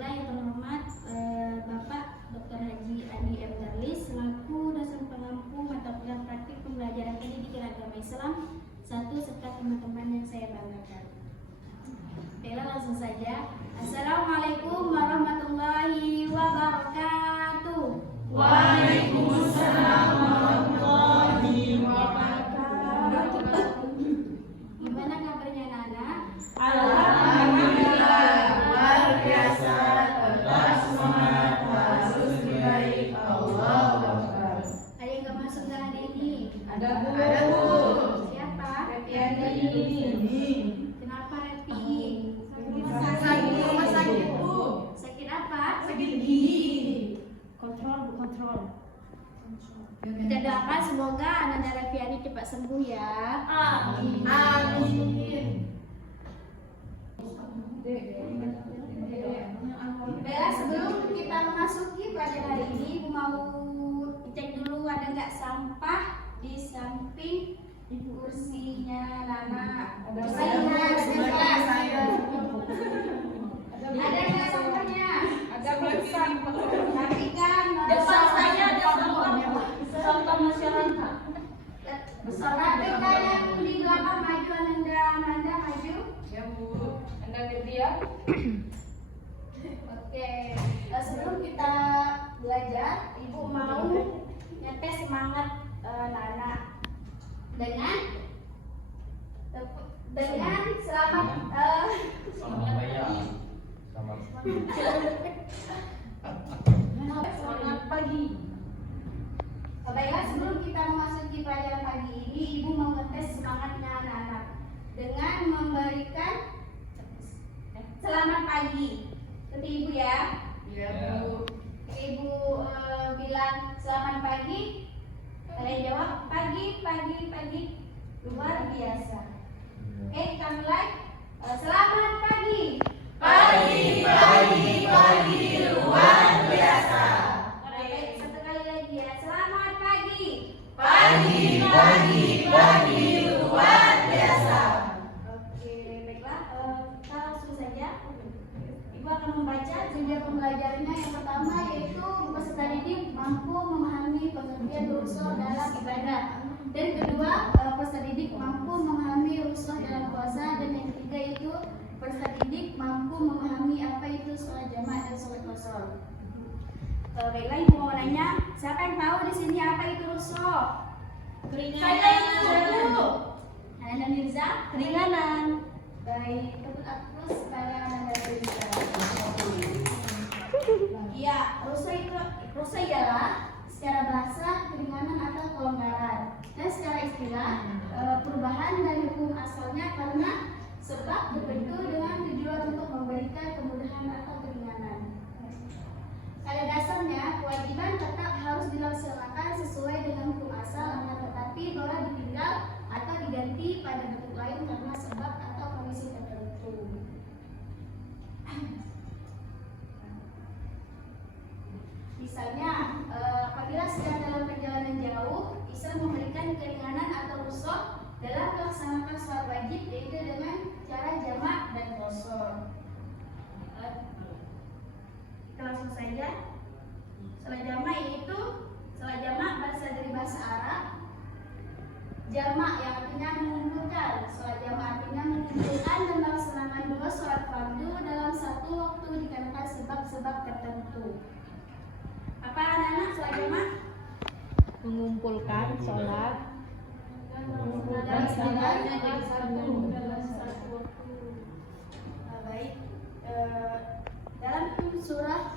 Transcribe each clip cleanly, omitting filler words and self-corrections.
Baiklah yang terhormat Bapak Dr. Haji Andi M. Darlis selaku dosen pengampu mata kuliah praktik pembelajaran pendidikan agama Islam 1 serta teman-teman yang saya banggakan. Baiklah langsung saja. Assalamualaikum warahmatullahi wabarakatuh. Waalaikumsalam warahmatullahi wabarakatuh. Gimana kabarnya anak-anak? Alhamdulillah, luar biasa, tetap semangat, harus lebih baik. Allahu Akbar. Ada yang gak masuk gak hari ini? Ada Bu. Siapa? Ini. Kenapa Repi? Sakit rumah sakit Bu. Sakit apa? Sakit gigi. Kontrol. Kita doakan semoga Ananda Reviani cepat sembuh ya. Amin. Amin. Baiklah, sebelum kita memasuki pelajaran hari ini, Ibu mau cek dulu ada nggak sampah di samping kursinya Nana. Ada saya. Ada Ada nggak sampahnya? Ada besar. Tapi kan Depan saya ada sampah masyarakat. Tapi kan yang di belakang maju Ananda maju. Ya Bu. Anda dia. Oke, sebelum kita belajar, Ibu mau ngetes semangat Nana dengan selamat Selamat pagi. Baiklah, sebelum kita memasuki pelajaran pagi ini, Ibu mau ngetes semangatnya anak-anak dengan memberikan selamat pagi. Seperti Ibu ya. Ya Bu. Ibu bilang selamat pagi. Kalian jawab pagi. Luar biasa. Oke, kita mulai. Selamat pagi. Pagi, luar biasa. Baik, satu kali lagi ya. Selamat pagi. Pagi, luar biasa. Oke, baiklah. Kita langsung saja. Ibu akan membaca tujuan pembelajarannya. Yang pertama yaitu peserta didik mampu memahami pengertian rusuh dalam ibadah. Dan kedua, peserta didik mampu memahami rusuh dalam puasa. Dan yang ketiga itu peserta didik mampu memahami apa itu sholat jamaah dan sholat qasar. Baiklah, Ibu mau nanya, siapa yang tahu di sini apa itu rusuh? Keringanan. Ananda Mirza? Keringanan. Baik, tepuk aplaus kepada Ananda Mirza. Iya, rusuh ialah secara bahasa keringanan atau kelonggaran, dan secara istilah perubahan dari hukum asalnya karena sebab tertentu dengan tujuan untuk memberikan kemudahan atau keringanan. Pada dasarnya, kewajiban tetap harus dilaksanakan sesuai dengan hukum asal, tetapi boleh ditinggal atau diganti pada bentuk lain karena sebab atau kondisi tertentu. Misalnya, apabila sedang dalam perjalanan jauh, Islam memberikan keringanan atau rukhsah dalam melaksanakan sholat wajib, yaitu dengan cara jamak dan qasar. Kita langsung saja. Sholat jamak yaitu sholat jamak berasal dari bahasa Arab. Jamak yang artinya mengumpulkan. Sholat jamak artinya mengumpulkan dan melaksanakan dua sholat fardu dalam satu waktu dikarenakan sebab-sebab tertentu. Apa anak-anak sholat jamak? Mengumpulkan sholat Dalam satu waktu. Baik. Dalam surah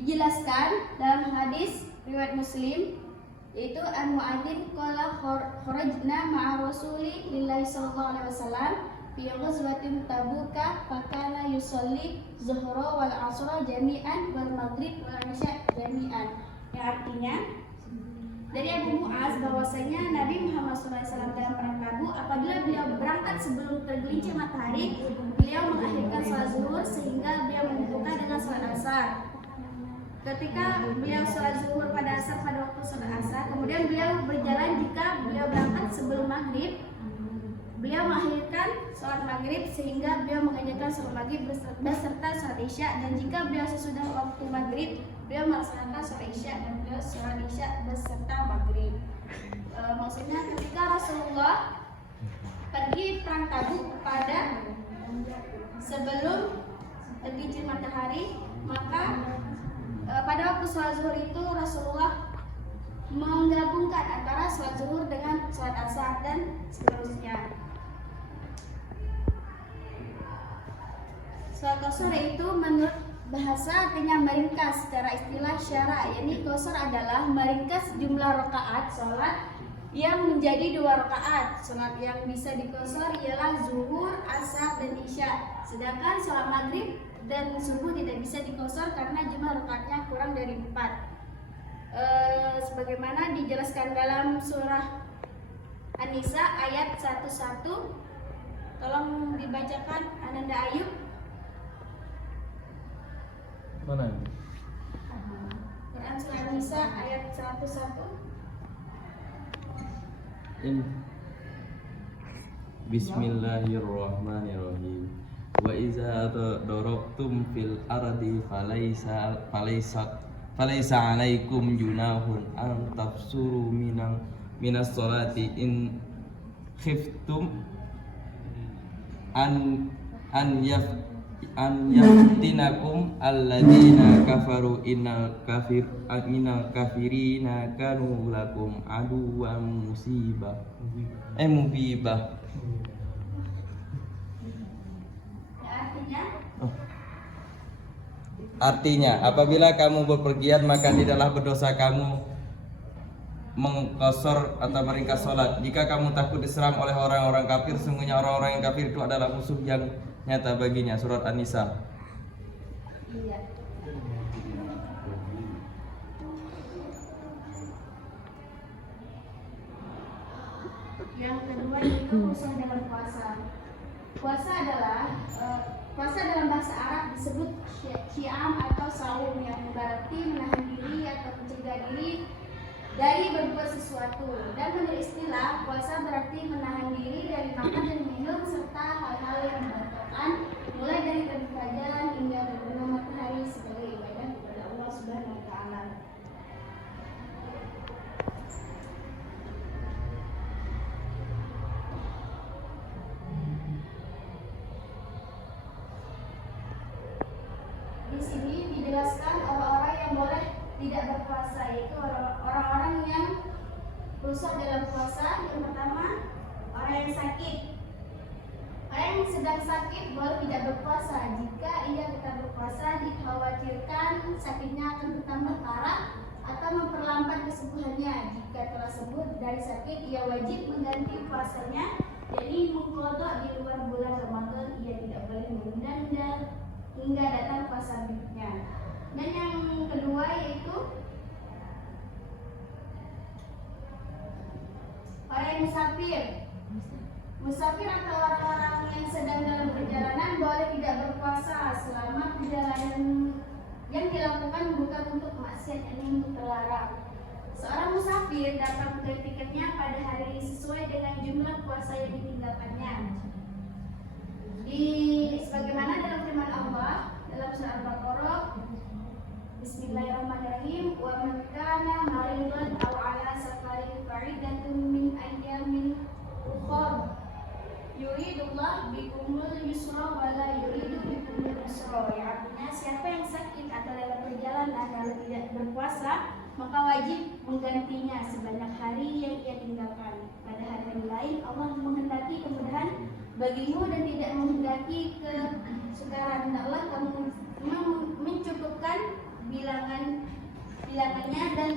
dijelaskan dalam hadis riwayat Muslim, yaitu An-Mu'adzin qala kharajna ma'a Rasuli lillahi sallallahu alaihi wasallam fi ghazwatin Tabuka fakana yusalli zuhra wal asra jami'an wal maghrib wal isya jami'an. Yang artinya dari Abu Mu'az bahwasanya Nabi Muhammad SAW dalam perang Tabuk, apabila beliau berangkat sebelum tergelincir matahari, beliau mengakhirkan sholat zuhur sehingga beliau menyebutkan dengan sholat asar. Ketika beliau sholat zuhur pada asar pada waktu sholat asar, kemudian beliau berjalan jika beliau berangkat sebelum maghrib, Beliau mengakhirkan sholat maghrib sehingga beliau mengerjakan sholat maghrib beserta sholat isya, dan jika beliau sesudah waktu maghrib beliau melaksanakan sholat isya dan beliau sholat isya beserta maghrib. Maksudnya ketika Rasulullah pergi perang Tabuk pada sebelum terbit matahari, maka pada waktu sholat zuhur itu Rasulullah menggabungkan antara sholat zuhur dengan sholat asar dan seterusnya. Sholat qasar itu menurut bahasa artinya meringkas secara istilah syara, yakni qasar adalah meringkas jumlah rakaat sholat yang menjadi 2 rakaat. Sholat yang bisa diqasar ialah zuhur, asar, dan isya. Sedangkan sholat maghrib dan subuh tidak bisa diqasar karena jumlah rakaatnya kurang dari 4. Sebagaimana dijelaskan dalam surah An-Nisa ayat 11. Tolong dibacakan Ananda Ayub. Mana ini? Quran surah An-Nisa ayat 11. Bismillahirrahmanirrahim. Wa iza darabtum fil ardi falaysa 'alaikum junahun an tafsuru minas salati in khiftum an yaftinakum alladzina kafaru innal kafirina kanu lakum aduwwan mubibah. Artinya, apabila kamu berpergian maka tidaklah berdosa kamu mengqasar atau meringkas sholat. Jika kamu takut diserang oleh orang-orang kafir, sungguhnya orang-orang yang kafir itu adalah musuh yang nyata baginya. Surat An-Nisa. Iya. Yang kedua yaitu usaha dalam puasa. Puasa dalam bahasa Arab disebut syiam atau saum, yang berarti menahan diri atau mencegah diri dari berbuat sesuatu. Dan menurut istilah, puasa berarti menahan diri dari makan dan minum serta hal-hal yang membatalkan, mulai dari terbit fajar hingga terbenam matahari sebagai ibadah kepada Allah Subhanahu wa taala. Di sini dijelaskan orang-orang yang boleh tidak berpuasa, yaitu orang-orang yang rusak dalam puasa. Yang pertama, orang yang sakit. Orang yang sedang sakit boleh tidak berpuasa. Jika ia tetap berpuasa, dikhawatirkan sakitnya akan bertambah parah atau memperlambat kesembuhannya. Jika telah sembuh dari sakit, ia wajib mengganti puasanya, jadi mengqadha di luar bulan Ramadan. Ia tidak boleh menunda-nunda hingga datang puasa berikutnya. Dan yang kedua yaitu orang yang musafir. Musafir atau orang-orang yang sedang dalam perjalanan boleh tidak berpuasa selama perjalanan yang dilakukan bukan untuk maksiat yang terlarang. Seorang musafir dapat membeli tiketnya pada hari sesuai dengan jumlah puasa yang ditinggalkannya. Sebagaimana dalam firman Allah dalam surah Al-Baqarah, Bismillahirrahmanirrahim, wa man kana maridan aw ala safarin fa'idatun min ayyamin ukhra yuridullah bikumul yusra wa la yuridu bikumul usra. Artinya, siapa yang sakit atau dalam perjalanan lalu tidak berpuasa, maka wajib menggantinya sebanyak hari yang ia tinggalkan. Pada hari lain Allah menghendaki kemudahan bagimu dan tidak menghendaki kesukaran. Hendaklah kamu mencukupkan bilangannya dan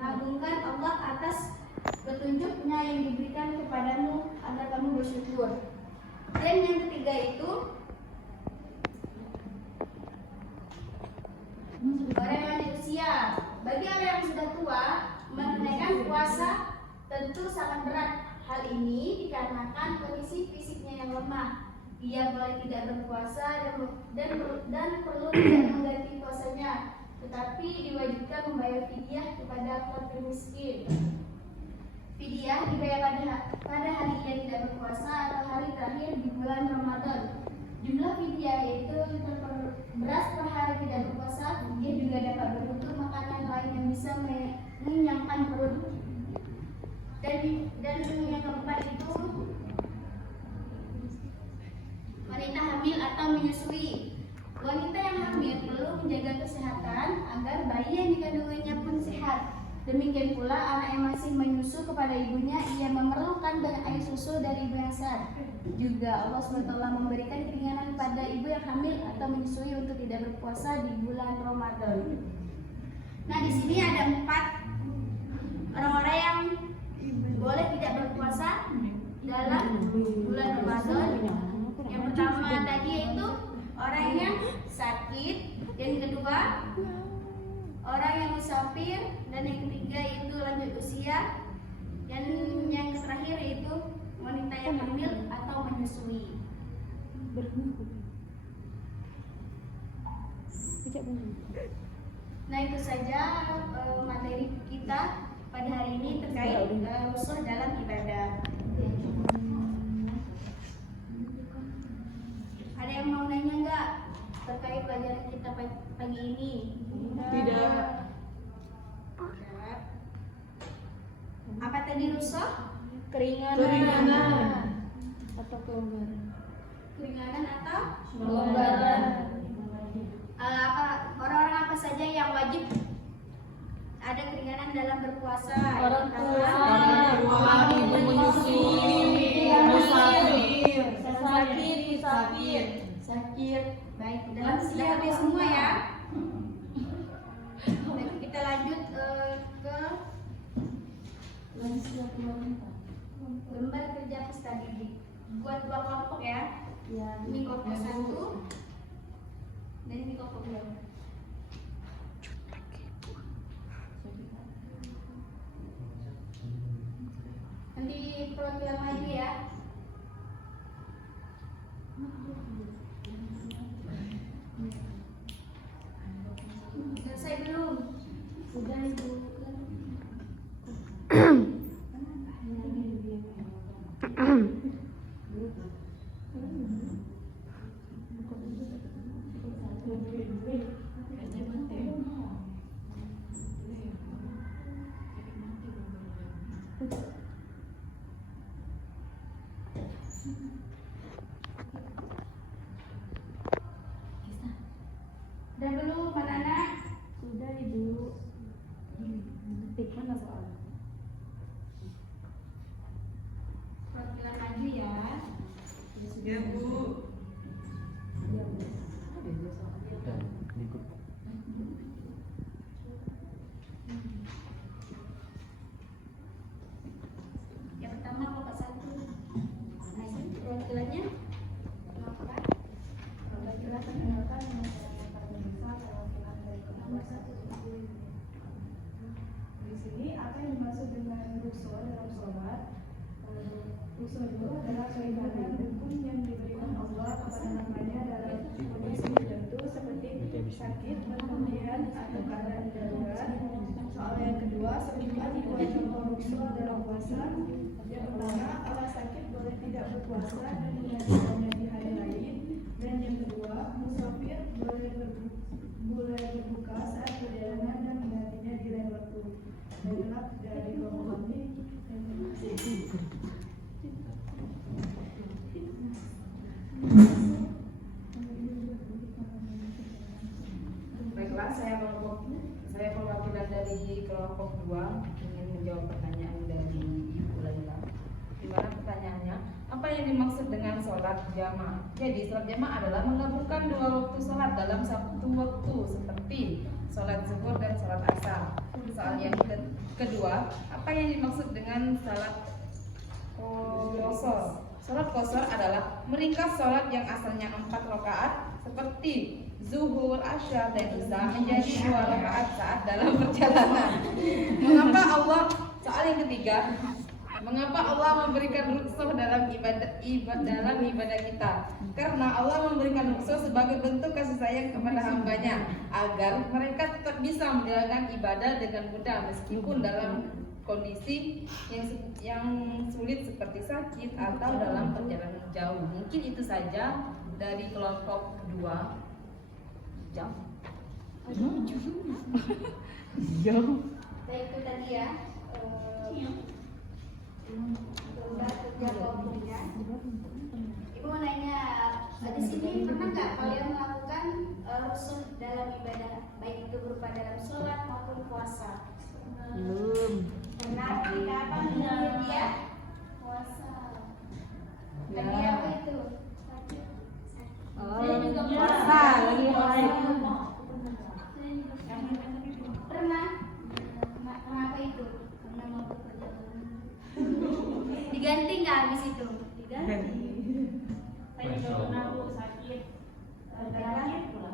mengagungkan Allah atas petunjuknya yang diberikan kepadamu agar kamu bersyukur. Dan yang ketiga itu orang yang lanjut usia. Bagi orang yang sudah tua, menunaikan puasa tentu sangat berat. Hal ini dikarenakan kondisi fisiknya yang lemah. Ia boleh tidak berpuasa dan perlu tidak mengganti puasanya, tetapi diwajibkan membayar fidyah kepada fakir miskin. Fidyah dibayar pada hari ia tidak berpuasa atau hari terakhir di bulan Ramadan. Jumlah fidyah yaitu liter beras per hari tidak berpuasa. Dia juga dapat berbentuk makanan lain yang bisa mengenyangkan perut. Dan yang keempat itu wanita hamil atau menyusui. Wanita yang hamil perlu menjaga kesehatan agar bayi yang dikandungannya pun sehat. Demikian pula anak yang masih menyusu kepada ibunya, ia memerlukan banyak air susu dari ibu yang sehat. Juga Allah SWT memberikan keringanan pada ibu yang hamil atau menyusui untuk tidak berpuasa di bulan Ramadan. Nah, di sini ada 4 orang-orang yang boleh tidak berpuasa dalam bulan Ramadan. Yang pertama tadi yaitu orang yang sakit, yang kedua orang yang musafir, dan yang ketiga yaitu lanjut usia, dan yang terakhir yaitu wanita yang hamil atau menyusui. Nah, itu saja materi kita pada hari ini terkait rusuh dalam ibadah. Ada yang mau nanya nggak terkait pelajaran kita pagi ini? Tidak. Apa tadi rusuh? Keringanan atau kelonggaran. Keringanan atau Kelonggaran. Orang-orang apa saja yang wajib ada keringanan dalam berpuasa? Orang tua, ibu menyusui, musafir, sakit. Baik, dalam siapnya semua ya. Baik, kita lanjut ke lembar kerja peserta didik. Buat 2 kelompok ya. Ini kelompok 1 dan ini kelompok 2. Nanti perwakilan maju ya. Selesai belum? Sudah Ibu. Udah belum, anak-anak? Sudah Ibu. Mana soalnya? Perwakilan maju ya. Ya Bu. Yang pertama kelompok 1. Nah, ini perwakilannya. Kenapa? Perwakilan perkenalkan nama saya Farnisa, perwakilan dari kelompok 1. Di sini apa yang dimaksud dengan rukshoh dalam sholat? Rukshoh itu adalah keinginan rukun yang diberikan Allah kepada hambanya dalam kondisi tertentu seperti sakit, berpergian, atau keadaan darurat. Soal yang kedua, sebutkan 2 contoh rukshoh dalam puasa. Yang pertama, Allah sakit boleh tidak berpuasa dan menjalankannya di hari lain. Dan yang kedua, musafir boleh berbuka saat perjalanan dan menggantinya di lain waktu. Baiklah, dari kelompok ini. Baiklah, saya perwakilan dari kelompok 2 ingin menjawab pertanyaan dari Ibu Laila. Di mana pertanyaannya, apa yang dimaksud dengan sholat jamaah? Jadi sholat jamaah adalah menggabungkan 2 waktu sholat dalam satu waktu seperti sholat zuhur dan sholat asar. Soal yang kedua, apa yang dimaksud dengan sholat qashar? Sholat qashar adalah meringkas sholat yang asalnya 4 rakaat seperti zuhur, asyar, dan isya menjadi 2 rakaat saat dalam perjalanan. Soal yang ketiga, mengapa Allah memberikan rukshoh dalam ibadah kita? Karena Allah memberikan rukshoh sebagai bentuk kasih sayang kepada hambanya agar mereka tetap bisa menjalankan ibadah dengan mudah meskipun dalam kondisi yang sulit seperti sakit atau dalam perjalanan jauh. Mungkin itu saja dari kelompok 2. Jam. Baik, itu tadi ya. Tunda kerja kelompoknya. Ibu mau nanya, di sini pernah nggak kalian melakukan rusuh dalam ibadah, baik itu berupa dalam sholat maupun puasa? Belum. Pernah? Kapan dia? Puasa. Tadi apa itu? Saya juga puasa lagi haid. Pernah? Kenapa itu? Karena mau perjalanan. Diganti nggak habis itu? Diganti. Saya juga pernah Bu, sakit. Sakit pula.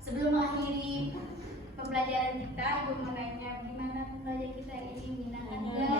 Sebelum mengakhiri pembelajaran kita, Ibu mau nanya gimana pembelajaran kita ini menyenangkan nggak?